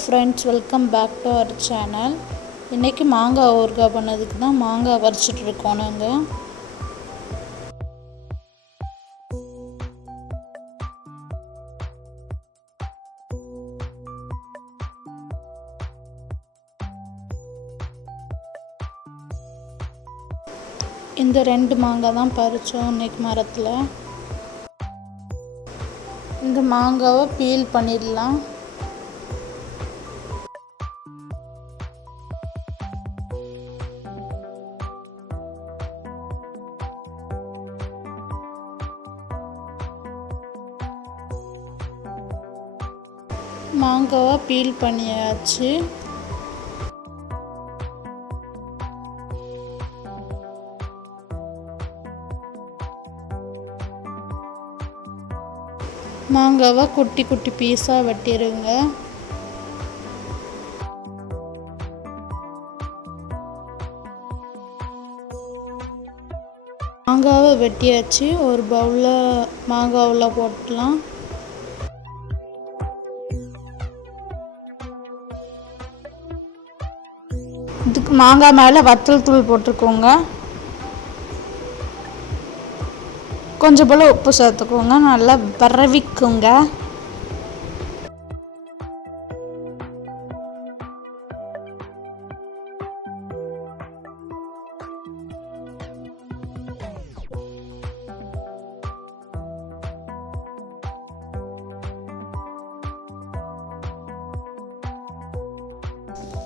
Friends, welcome back to our channel. இன்றைக்கி மாங்காய் ஊறுகாய் பண்ணதுக்கு தான் மாங்காய் பறிச்சிட்ருக்கோம். நாங்கள் இந்த 2 மாங்காய் தான் பறித்தோம் இன்றைக்கி மரத்தில். இந்த மாங்காவை பீல் பண்ணிடலாம். மாங்காவை பீல் பண்ணியாச்சு. மாங்காவை குட்டி குட்டி பீஸாக வெட்டிடுங்க. மாங்காவை வெட்டியாச்சு. ஒரு பவுலில் மாங்காவில் போட்டுடலாம். இதுக்கு மாங்காய் மேலே வத்தல் தூள் போட்டுக்கோங்க. கொஞ்சம் போல் உப்பு சேர்த்துக்கோங்க. நல்லா பரவிக்குங்க.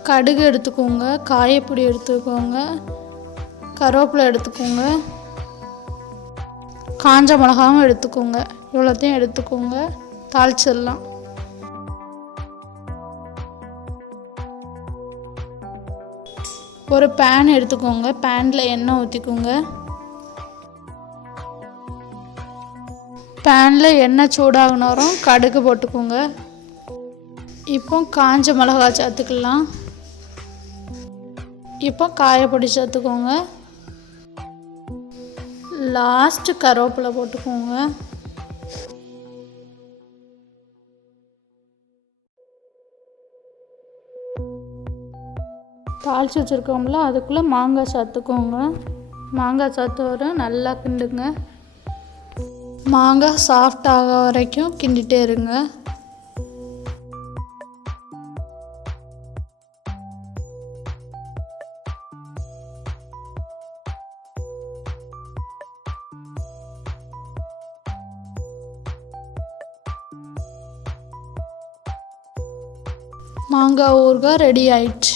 கடுகு எடுத்துக்கோங்க, காயப்பொடி எடுத்துக்கோங்க, கருவேப்பிலை எடுத்துக்கோங்க, காஞ்ச மிளகாவும் எடுத்துக்கோங்க. இவ்வளோத்தையும் எடுத்துக்கோங்க, தாளிச்சிடலாம். ஒரு பேன் எடுத்துக்கோங்க. பேனில் எண்ணெய் ஊற்றிக்கோங்க. பேனில் எண்ணெய் சூடாகினோரும் கடுகு போட்டுக்கோங்க. இப்போ காஞ்ச மிளகா சேர்த்துக்கலாம். இப்போ காயப்பொடி சேர்த்துக்கோங்க. லாஸ்ட்டு கருவேப்பிலை போட்டுக்கோங்க. தாளித்து வச்சுருக்கோம்ல, அதுக்குள்ளே மாங்காய் சேர்த்துக்கோங்க. மாங்காய் சேர்த்து வர நல்லா கிண்டுங்க. மாங்காய் சாஃப்ட் ஆக வரைக்கும் கிண்டிகிட்டே இருங்க. மாங்காய் ஊறுகாய் ரெடி ஆயிடுச்சு.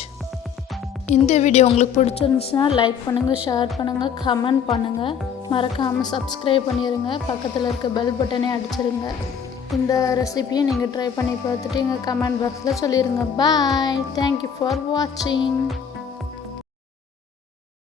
இந்த வீடியோ உங்களுக்கு பிடிச்சிருந்துச்சுன்னா லைக் பண்ணுங்கள், ஷேர் பண்ணுங்கள், கமெண்ட் பண்ணுங்கள். மறக்காமல் சப்ஸ்கிரைப் பண்ணிடுங்க. பக்கத்தில் இருக்க பெல் பட்டனே அடிச்சிருங்க. இந்த ரெசிபியை நீங்கள் ட்ரை பண்ணி பார்த்துட்டு எங்கள் கமெண்ட் பாக்ஸில் சொல்லிடுங்க. பாய். தேங்க்யூ ஃபார் வாட்சிங்.